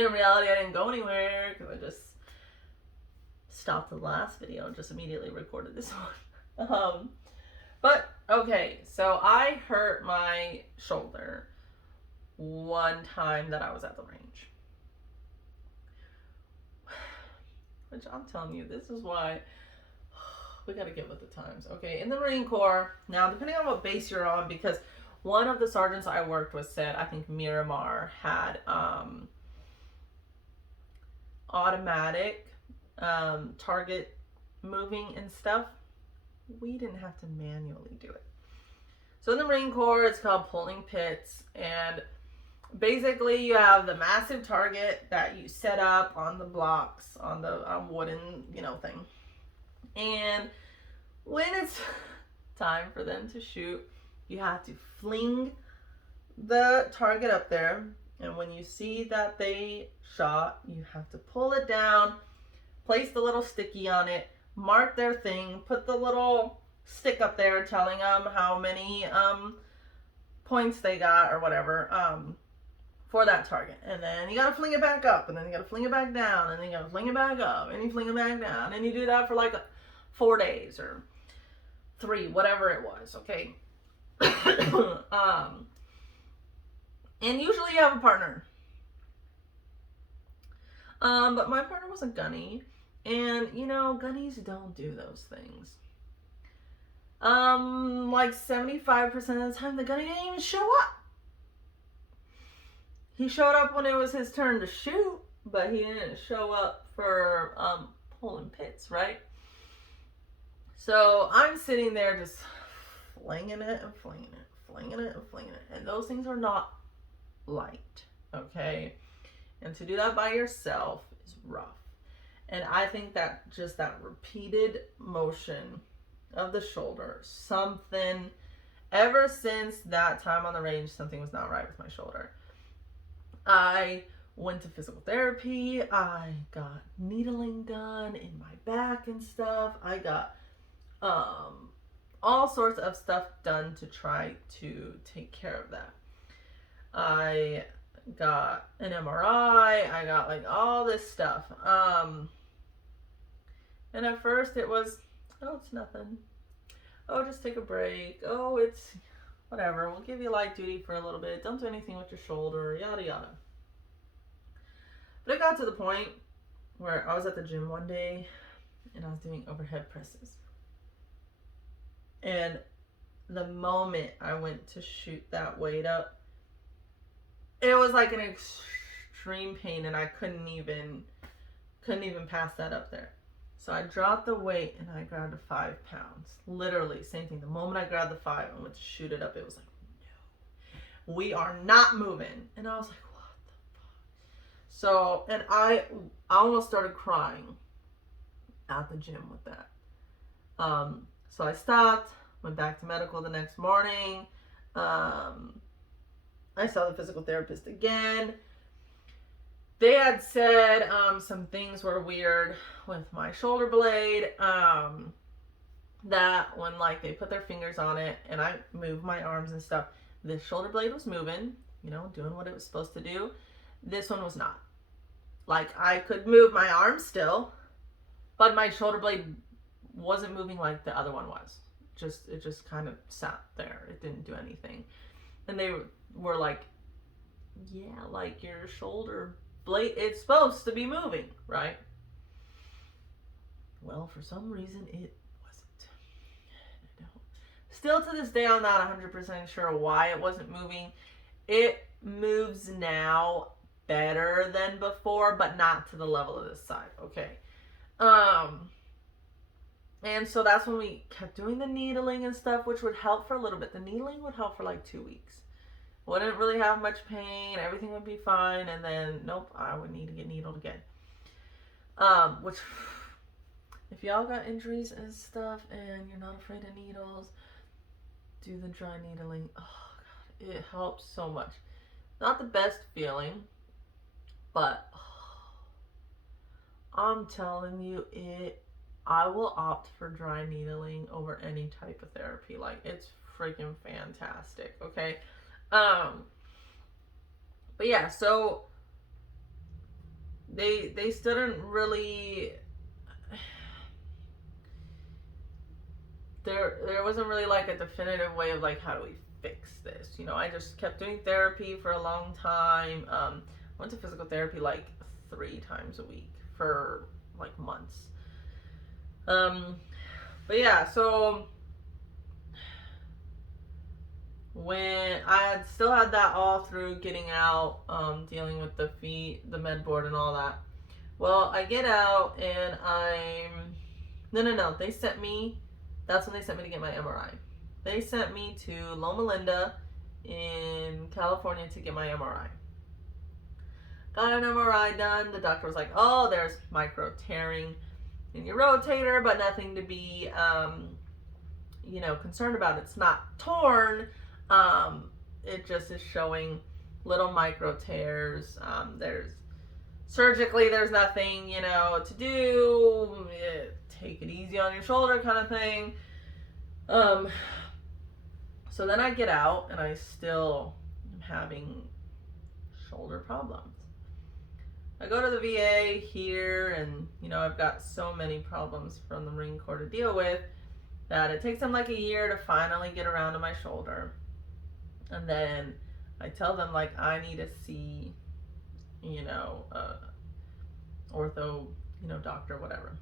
But in reality, I didn't go anywhere because I just stopped the last video and just immediately recorded this one. But okay, so I hurt my shoulder one time that I was at the range. Which I'm telling you, this is why we gotta get with the times. Okay, in the Marine Corps, now depending on what base you're on, because one of the sergeants I worked with said, I think Miramar had automatic target moving and stuff. We didn't have to manually do it. So in the Marine Corps, it's called pulling pits, and basically you have the massive target that you set up on the blocks, on the wooden, thing. And when it's time for them to shoot, you have to fling the target up there, and when you see that they shot, you have to pull it down, place the little sticky on it, mark their thing, put the little stick up there telling them how many points they got or whatever for that target. And then you gotta fling it back up, and then you gotta fling it back down, and then you gotta fling it back up, and you fling it back down, and you do that for like 4 days or 3, whatever it was, okay? And usually you have a partner. But my partner was a gunny, and gunnies don't do those things. Like 75% of the time, the gunny didn't even show up. He showed up when it was his turn to shoot, but he didn't show up for pulling pits, right? So I'm sitting there just flinging it and flinging it, flinging it and flinging it. And those things are not light, okay? And to do that by yourself is rough. And I think that just that repeated motion of the shoulder, something, ever since that time on the range, something was not right with my shoulder. I went to physical therapy. I got needling done in my back and stuff. I got all sorts of stuff done to try to take care of that. I got an MRI. I got like all this stuff. And at first it was, oh, it's nothing. Oh, just take a break. Oh, it's whatever. We'll give you light duty for a little bit. Don't do anything with your shoulder, yada, yada. But it got to the point where I was at the gym one day and I was doing overhead presses. And the moment I went to shoot that weight up, it was like an extreme pain, and I couldn't even pass that up there. So I dropped the weight and I grabbed 5 pounds. Literally, same thing. The moment I grabbed the 5 and went to shoot it up, it was like, no, we are not moving. And I was like, what the fuck? So, and I almost started crying at the gym with that. So I stopped, went back to medical the next morning. I saw the physical therapist again. They had said some things were weird with my shoulder blade. That when like they put their fingers on it and I moved my arms and stuff, the shoulder blade was moving, doing what it was supposed to do. This one was not. Like I could move my arms still, but my shoulder blade wasn't moving like the other one was. It just kind of sat there. It didn't do anything. And they were like, yeah, like your shoulder blade, it's supposed to be moving, right? Well, for some reason it wasn't. Still to this day, I'm not 100% sure why it wasn't moving. It moves now better than before, but not to the level of this side, okay? And so that's when we kept doing the needling and stuff, which would help for a little bit. The needling would help for like 2 weeks. Wouldn't really have much pain. Everything would be fine. And then, nope, I would need to get needled again. Which, if y'all got injuries and stuff and you're not afraid of needles, do the dry needling. Oh, God, it helps so much. Not the best feeling, but I'm telling you, I will opt for dry needling over any type of therapy. Like, it's freaking fantastic, okay? But yeah, so they still didn't really, there wasn't really like a definitive way of like, how do we fix this? You know, I just kept doing therapy for a long time. Went to physical therapy like 3 times a week for like months. But yeah, so when I had still had that all through getting out, dealing with the feet, the med board, and all that. Well, I get out and no. They sent me. That's when they sent me to get my MRI. They sent me to Loma Linda in California to get my MRI. Got an MRI done. The doctor was like, "Oh, there's micro tearing in your rotator, but nothing to be, concerned about. It's not torn. It just is showing little micro tears. There's nothing, to do. Take it easy on your shoulder, kind of thing." So then I get out and I still am having shoulder problems. I go to the VA here, and I've got so many problems from the Marine Corps to deal with that it takes them like a year to finally get around to my shoulder. And then I tell them, like, I need to see, ortho, doctor, whatever.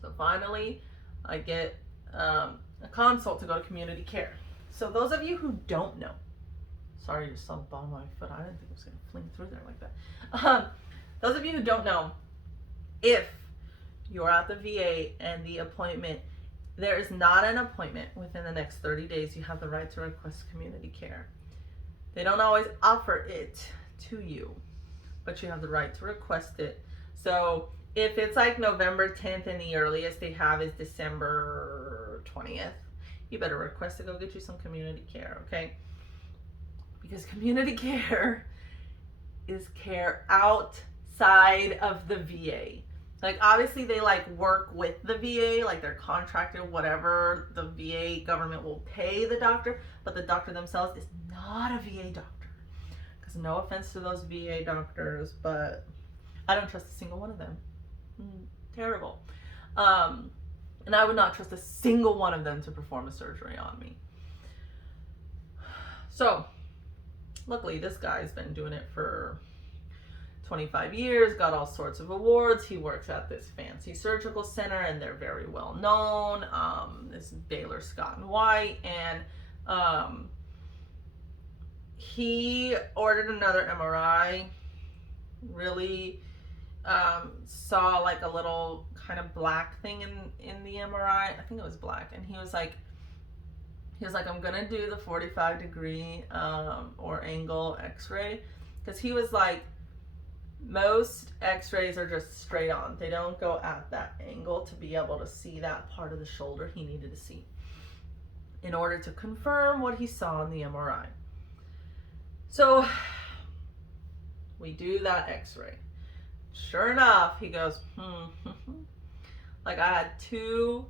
So finally, I get a consult to go to community care. So those of you who don't know, sorry, you saw the bottom of my foot. I didn't think it was going to fling through there like that. Those of you who don't know, if you're at the VA and the appointment, there is not an appointment within the next 30 days, you have the right to request community care. They don't always offer it to you, but you have the right to request it. So if it's like November 10th and the earliest they have is December 20th, you better request to go get you some community care, okay? Because community care is care outside of the VA. Like, obviously they like work with the VA, like they're contracted, whatever. The VA government will pay the doctor, but the doctor themselves is not a VA doctor. Because no offense to those VA doctors, but I don't trust a single one of them. Terrible. And I would not trust a single one of them to perform a surgery on me. So, luckily this guy's been doing it for 25 years, got all sorts of awards. He works at this fancy surgical center, and they're very well known. This Baylor Scott and White, and he ordered another MRI. Really saw like a little kind of black thing in the MRI. I think it was black, and he was like, I'm gonna do the 45-degree or angle X-ray, because he was like, most X-rays are just straight on. They don't go at that angle to be able to see that part of the shoulder he needed to see in order to confirm what he saw in the MRI. So we do that X-ray. Sure enough, he goes, like, I had 2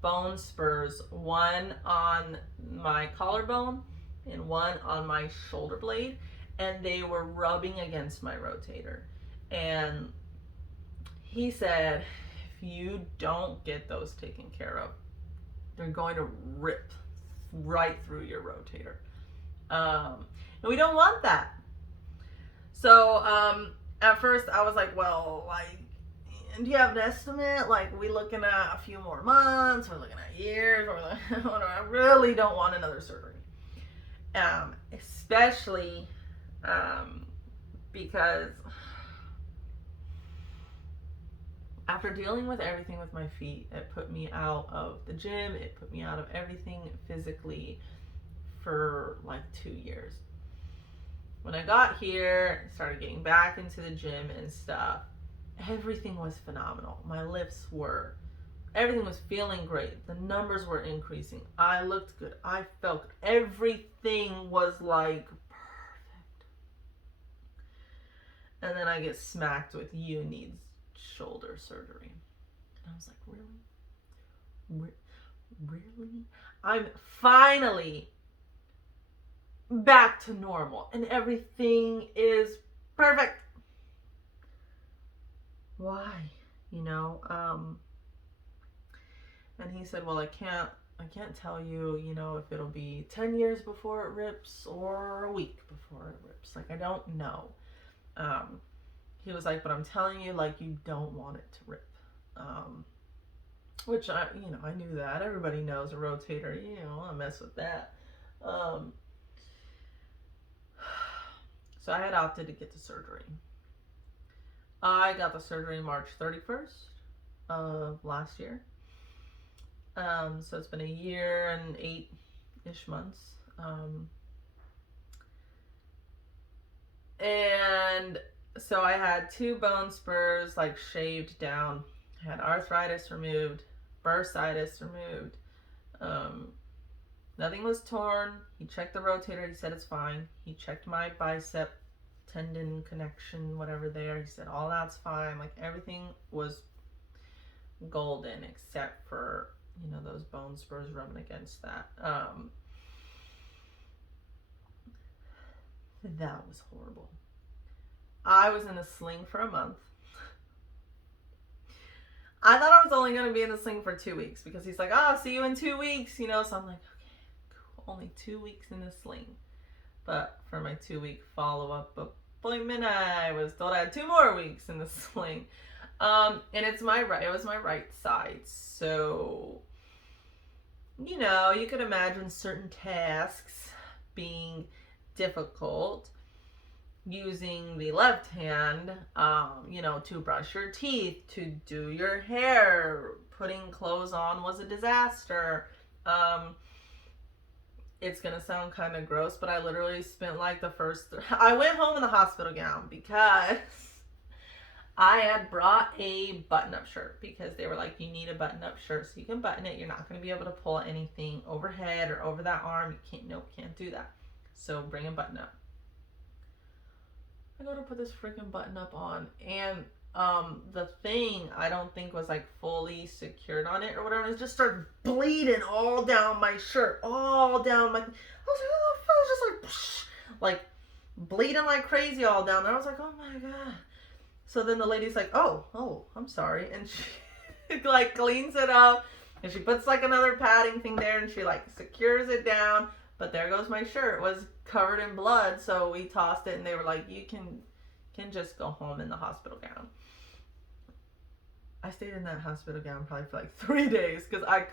bone spurs, one on my collarbone and one on my shoulder blade, and they were rubbing against my rotator. And he said, if you don't get those taken care of, they're going to rip right through your rotator. And we don't want that. So at first I was like, well, like, do you have an estimate? Like, we looking at a few more months? We're looking at years? I really don't want another surgery. Especially because after dealing with everything with my feet, it put me out of the gym. It put me out of everything physically for like 2 years. When I got here, started getting back into the gym and stuff, everything was phenomenal. My lifts were, everything was feeling great. The numbers were increasing. I looked good. I felt good. Everything was like perfect. And then I get smacked with, you need shoulder surgery. And I was like, really? Really? I'm finally back to normal and everything is perfect. why? You know, and he said, well, I can't tell you, you know, if it'll be 10 years before it rips or a week before it rips. Like, I don't know. Um, he was like, but I'm telling you, like, you don't want it to rip. Which I knew that. Everybody knows a rotator, I mess with that. Um, so I had opted to get the surgery. I got the surgery March 31st of last year. So it's been a year and 8-ish months. And so I had 2 bone spurs like shaved down. I had arthritis removed, bursitis removed. Nothing was torn. He checked the rotator. He said it's fine. He checked my bicep tendon connection, whatever there. He said all that's fine. Like everything was golden except for, those bone spurs rubbing against that. That was horrible. I was in a sling for a month. I thought I was only going to be in the sling for 2 weeks because he's like, oh, I'll see you in 2 weeks, So I'm like, okay, cool. Only 2 weeks in the sling. But for my 2-week follow-up appointment, I was told I had 2 more weeks in the sling. And it was my right side. So, you could imagine certain tasks being difficult using the left hand, to brush your teeth, to do your hair, putting clothes on was a disaster. It's gonna sound kind of gross, but I literally spent like I went home in the hospital gown because I had brought a button-up shirt because they were like, you need a button-up shirt so you can button it. You're not going to be able to pull anything overhead or over that arm. Can't do that. So bring a button-up. I go to put this freaking button-up on, and the thing I don't think was like fully secured on it or whatever. It just started bleeding all down my shirt, all down my. I was like, oh, it was just like bleeding like crazy all down. And I was like, oh my god. So then the lady's like, oh, I'm sorry. And she like cleans it up and she puts like another padding thing there and she like secures it down. But there goes my shirt. It was covered in blood. So we tossed it and they were like, you can just go home in the hospital gown. I stayed in that hospital gown probably for like 3 days because I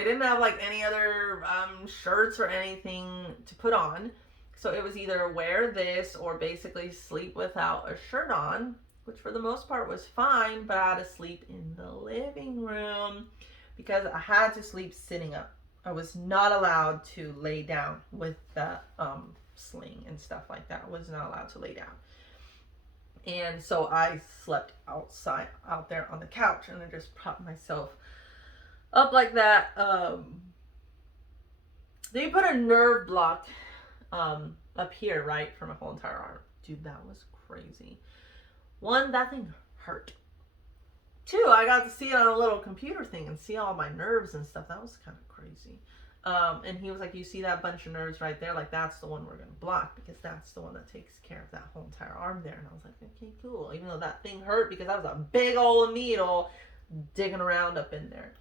didn't have like any other shirts or anything to put on. So it was either wear this or basically sleep without a shirt on, which for the most part was fine, but I had to sleep in the living room because I had to sleep sitting up. I was not allowed to lay down with the sling and stuff like that. I was not allowed to lay down. And so I slept out there on the couch, and I just propped myself up like that. They put a nerve block up here, right, for my whole entire arm. Dude, that was crazy. 1, that thing hurt. 2, I got to see it on a little computer thing and see all my nerves and stuff. That was kind of crazy. And he was like, you see that bunch of nerves right there? Like, that's the one we're going to block because that's the one that takes care of that whole entire arm there. And I was like, okay, cool. Even though that thing hurt because that was a big old needle digging around up in there.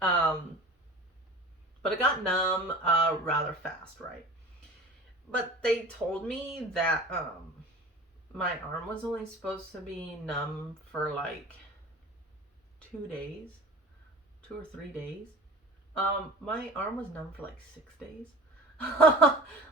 But it got numb rather fast, right? But they told me that my arm was only supposed to be numb for like 2 days, 2 or 3 days. My arm was numb for like 6 days.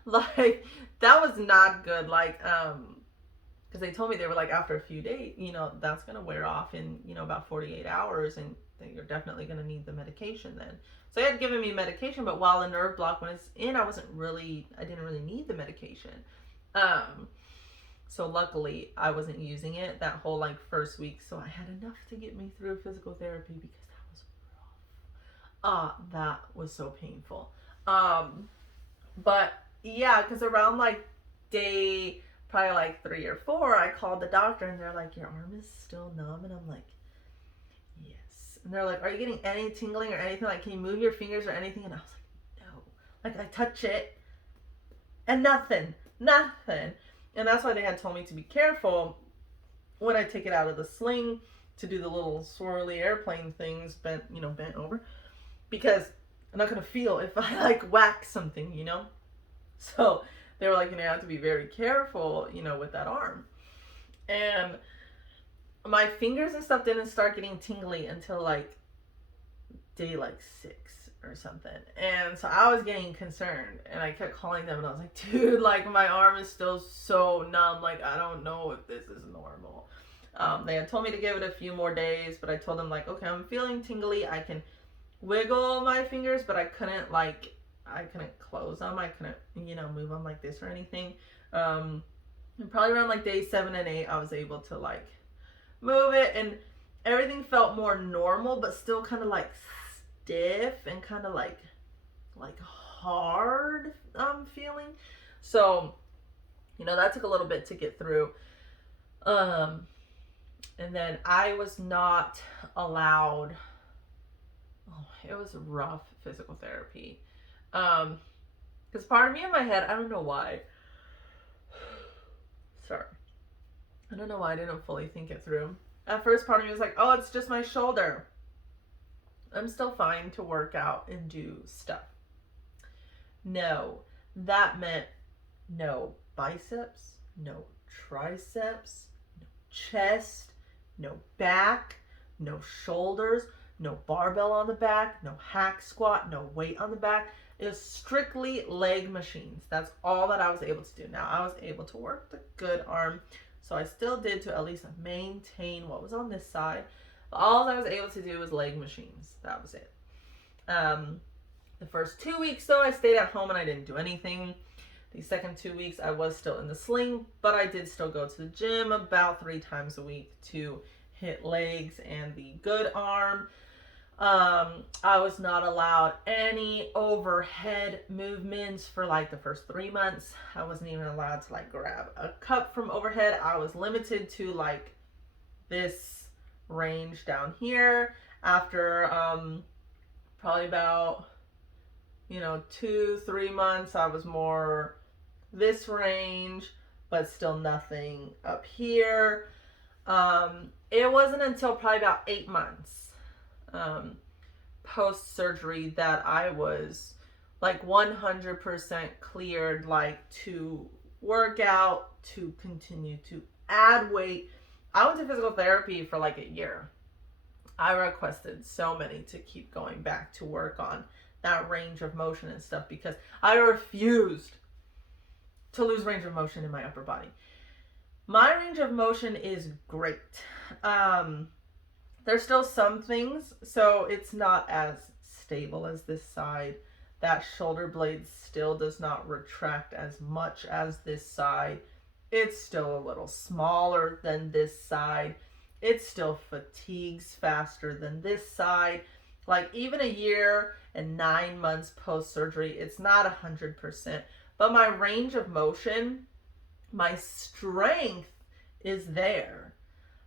Like, that was not good. Like, because they told me they were like, after a few days, that's going to wear off in, about 48 hours, and you're definitely going to need the medication then. So they had given me medication, but while the nerve block was in, I didn't really need the medication. So luckily I wasn't using it that whole like first week. So I had enough to get me through physical therapy because that was rough. That was so painful. But yeah, because around like day probably like 3 or 4, I called the doctor and they're like, your arm is still numb. And I'm like, yes. And they're like, are you getting any tingling or anything? Like, can you move your fingers or anything? And I was like, no. Like, I touch it and nothing. And that's why they had told me to be careful when I take it out of the sling to do the little swirly airplane things bent over, because I'm not gonna feel if I like whack something, So they were like, you have to be very careful, with that arm. And my fingers and stuff didn't start getting tingly until like day like 6 or something. And so I was getting concerned, and I kept calling them, and I was like, dude, like my arm is still so numb, like I don't know if this is normal. They had told me to give it a few more days, but I told them like, okay, I'm feeling tingly, I can wiggle my fingers, but I couldn't close them, I couldn't move them like this or anything. And probably around like day 7 and 8 I was able to like move it, and everything felt more normal, but still kind of like stiff and kind of like hard feeling. So that took a little bit to get through. And then I was not allowed, it was rough physical therapy, because part of me in my head, I don't know why, sorry, I don't know why I didn't fully think it through. At first, part of me was like, oh, it's just my shoulder, I'm still fine to work out and do stuff. No, that meant no biceps, no triceps, no chest, no back, no shoulders, no barbell on the back, no hack squat, no weight on the back. It was strictly leg machines. That's all that I was able to do. Now, I was able to work the good arm, so I still did to at least maintain what was on this side. But all I was able to do was leg machines. That was it. The first 2 weeks, though, I stayed at home and I didn't do anything. The second 2 weeks, I was still in the sling, but I did still go to the gym about 3 times a week to hit legs and the good arm. I was not allowed any overhead movements for like the first 3 months. I wasn't even allowed to like grab a cup from overhead. I was limited to like this range down here. After probably about 2-3 months, I was more this range, but still nothing up here. It wasn't until probably about 8 months post surgery that I was like 100% cleared, like to work out, to continue to add weight. I went to physical therapy for like a year. I requested so many to keep going back to work on that range of motion and stuff, because I refused to lose range of motion in my upper body. My range of motion is great. There's still some things, so it's not as stable as this side. That shoulder blade still does not retract as much as this side. It's still a little smaller than this side. It still fatigues faster than this side. Like even a year and 9 months post-surgery, it's not 100%. But my range of motion, my strength is there.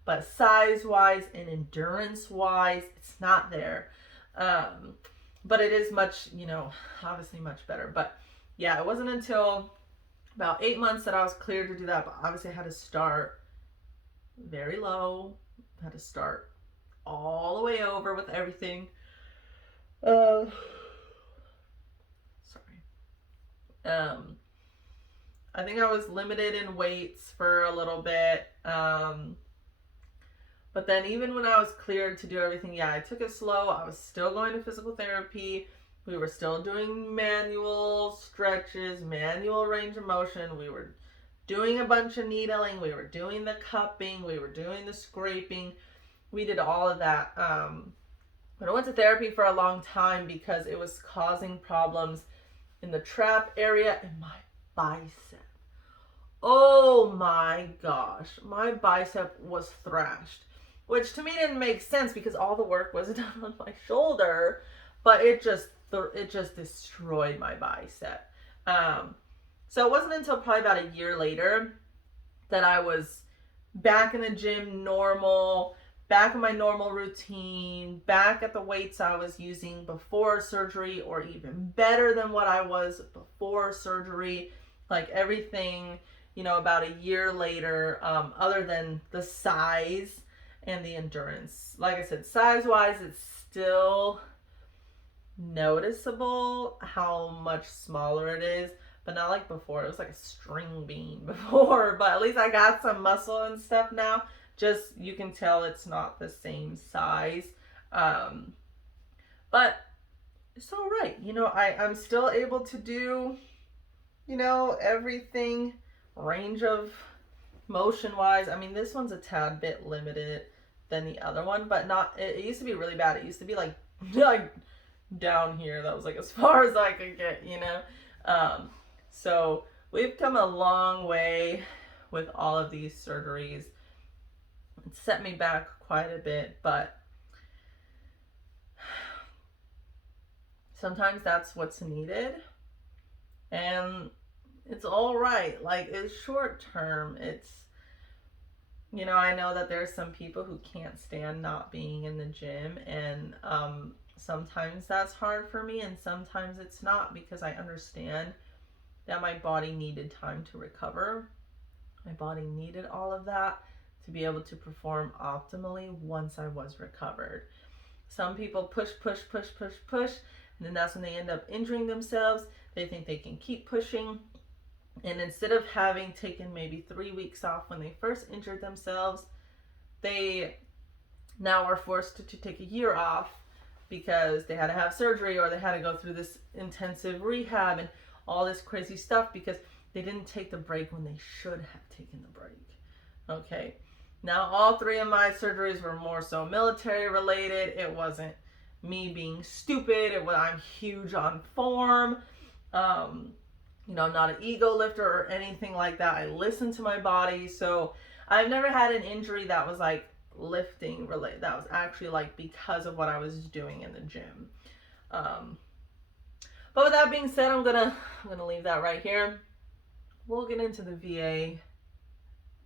But size-wise and endurance-wise, it's not there. But it is much, obviously much better. But yeah, it wasn't until about 8 months that I was cleared to do that. But obviously I had to start very low. I had to start all the way over with everything. Sorry. I think I was limited in weights for a little bit. But then even when I was cleared to do everything, yeah, I took it slow. I was still going to physical therapy. We were still doing manual stretches, manual range of motion. We were doing a bunch of needling. We were doing the cupping. We were doing the scraping. We did all of that. But I went to therapy for a long time because it was causing problems in the trap area and my bicep. Oh my gosh, my bicep was thrashed, which to me didn't make sense because all the work was done on my shoulder, but it just destroyed my bicep. So it wasn't until probably about a year later that I was back in the gym normal, back in my normal routine, back at the weights I was using before surgery, or even better than what I was before surgery. Like everything, you know, about a year later, other than the size and the endurance. Like I said, size-wise, it's still noticeable how much smaller it is, but not like before. It was like a string bean before, but at least I got some muscle and stuff now. Just, you can tell it's not the same size. But it's all right. You know, I'm still able to do, you know, everything range of motion wise. I mean, this one's a tad bit limited than the other one, but not, it used to be really bad. It used to be like down here. That was like as far as I could get, you know. So we've come a long way with all of these surgeries. It set me back quite a bit, but sometimes that's what's needed, and it's all right. Like, it's short term. It's, you know, I know that there's some people who can't stand not being in the gym, and sometimes that's hard for me, and sometimes it's not, because I understand that my body needed time to recover. My body needed all of that to be able to perform optimally once I was recovered. Some people push, and then that's when they end up injuring themselves. They think they can keep pushing, and instead of having taken maybe 3 weeks off when they first injured themselves, they now are forced to take a year off because they had to have surgery, or they had to go through this intensive rehab and all this crazy stuff because they didn't take the break when they should have taken the break. Okay, now all 3 of my surgeries were more so military related. It wasn't me being stupid. It was, I'm huge on form. You know, I'm not an ego lifter or anything like that. I listen to my body. So I've never had an injury that was like lifting related. That was actually like because of what I was doing in the gym. But with that being said, I'm gonna leave that right here. We'll get into the VA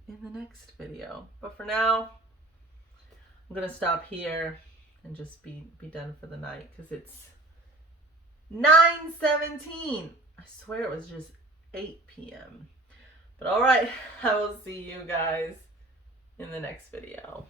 in the next video. But for now, I'm gonna stop here and just be done for the night, because it's 9:17. I swear it was just 8 p.m. But all right, I will see you guys in the next video.